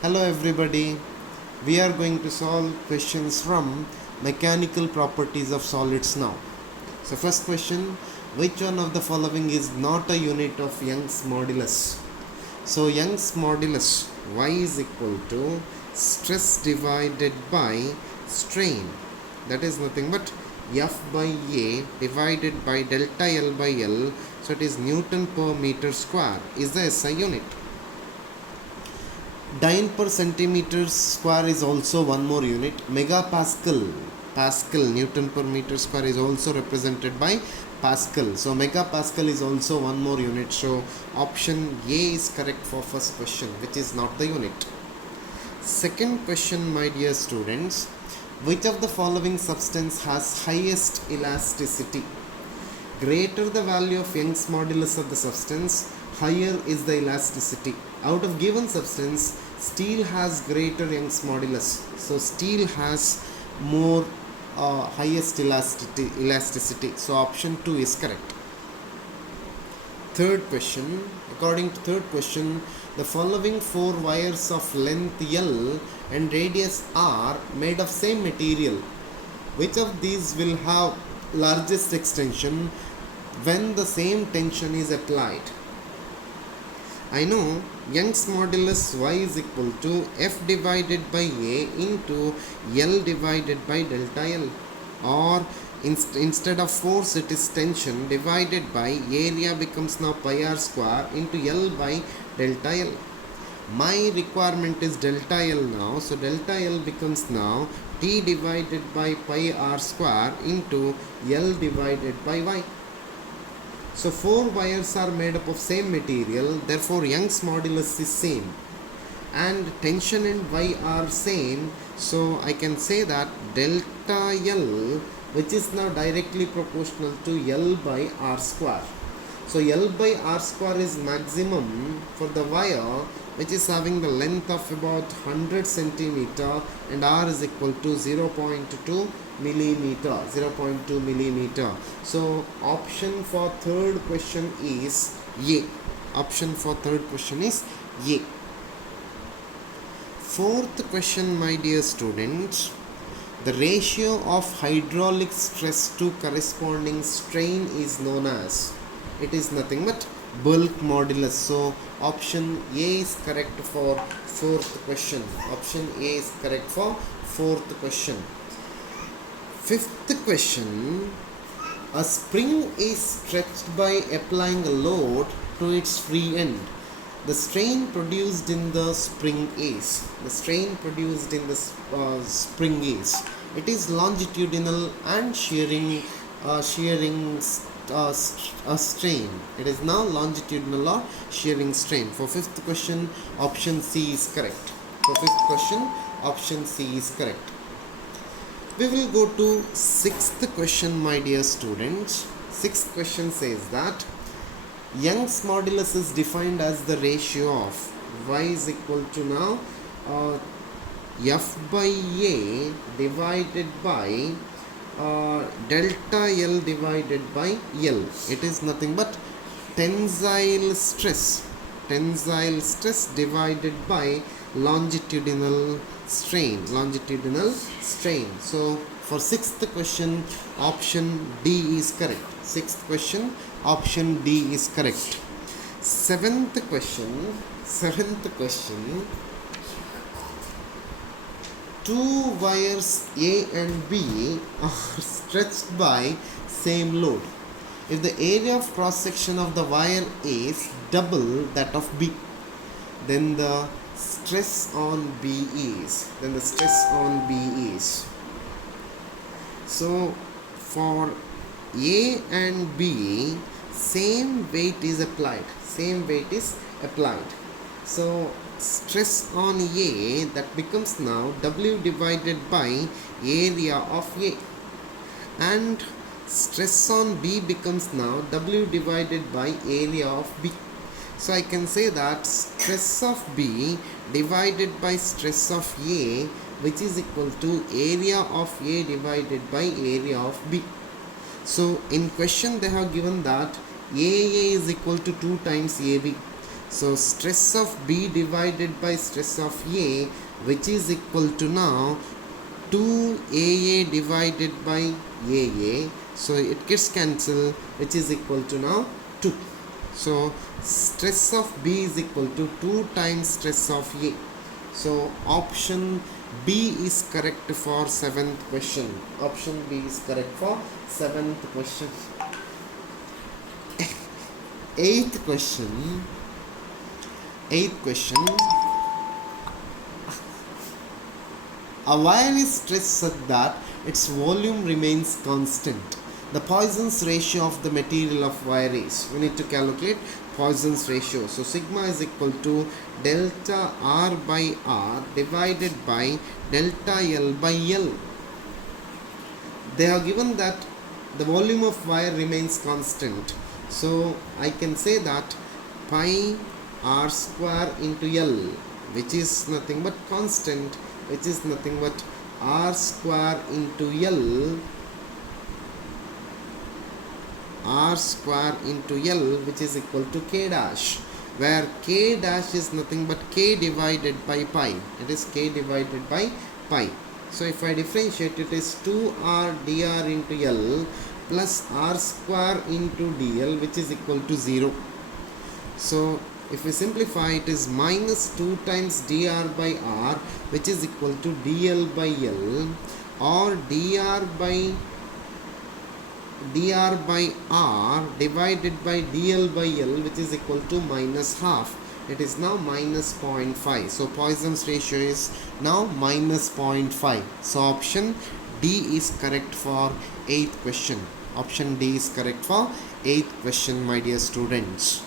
Hello everybody. We are going to solve questions from mechanical properties of solids now. So first question, which one of the following is not a unit of Young's modulus? So Young's modulus Y is equal to stress divided by strain. That is nothing but F by A divided by delta L by L. So it is Newton per meter square is the SI unit. Dyne per centimeter square is also one more unit. Megapascal, Pascal, Newton per meter square is also represented by Pascal. So megapascal is also one more unit. So option A is correct for first question, which is not the unit. Second question, my dear students, which of the following substance has highest elasticity? Greater the value of Young's modulus of the substance, higher is the elasticity. Out of given substance, steel has greater Young's modulus. So steel has more highest elasticity. So option 2 is correct. Third question. According to third question, the following four wires of length L and radius R made of same material. Which of these will have largest extension when the same tension is applied? I know Young's modulus Y is equal to F divided by A into L divided by delta L, or instead of force it is tension divided by area becomes now pi r square into L by delta L. My requirement is delta L now, so delta L becomes now T divided by pi r square into L divided by Y. So four wires are made up of same material, therefore Young's modulus is same and tension and Y are same, so I can say that delta L, which is now directly proportional to L by R square. So L by R square is maximum for the wire which is having the length of about 100 centimeter and R is equal to 0.2 millimeter, 0.2 millimeter. So option for third question is A. Option for third question is A. Fourth question, my dear students, the ratio of hydraulic stress to corresponding strain is known as, it is nothing but bulk modulus. So option A is correct for fourth question. Option A is correct for fourth question. Fifth question, a spring is stretched by applying a load to its free end. The strain produced in the spring is, spring is, it is longitudinal and shearing strain. It is now longitudinal or shearing strain. For fifth question, option C is correct. For fifth question, option C is correct. We will go to sixth question, my dear students. Sixth question says that Young's modulus is defined as the ratio of Y is equal to now F by A divided by delta L divided by L. It is nothing but tensile stress divided by longitudinal strain. So for sixth question, option D is correct. Sixth question, option D is correct. Seventh question, two wires A and B are stretched by same load. If the area of cross section of the wire is double that of B, then the stress on B is, so for A and B, same weight is applied. So stress on A, that becomes now W divided by area of A, and stress on B becomes now W divided by area of B. So I can say that stress of B divided by stress of A, which is equal to area of A divided by area of B. So in question they have given that AA is equal to 2 times AB. So stress of B divided by stress of A, which is equal to now 2AA divided by AA. So it gets cancelled, which is equal to now 2. So stress of B is equal to 2 times stress of A. So option B is correct for 7th question. Option B is correct for 7th question. 8th question. 8th question. A wire is stressed such that its volume remains constant. The Poisson's ratio of the material of wire is, we need to calculate Poisson's ratio. So sigma is equal to delta R by R divided by delta L by L. They have given that the volume of wire remains constant. So I can say that pi R square into L, which is nothing but constant, which is nothing but R square into L, R square into L, which is equal to K dash, where K dash is nothing but K divided by pi. It is K divided by pi. So if I differentiate, it is 2R dr into L plus R square into dl, which is equal to 0. So if we simplify, it is minus 2 times dr by r, which is equal to dl by l, or dr by r divided by dl by l, which is equal to minus half. It is now minus 0.5. So Poisson's ratio is now minus 0.5. So option D is correct for 8th question. Option D is correct for 8th question, my dear students.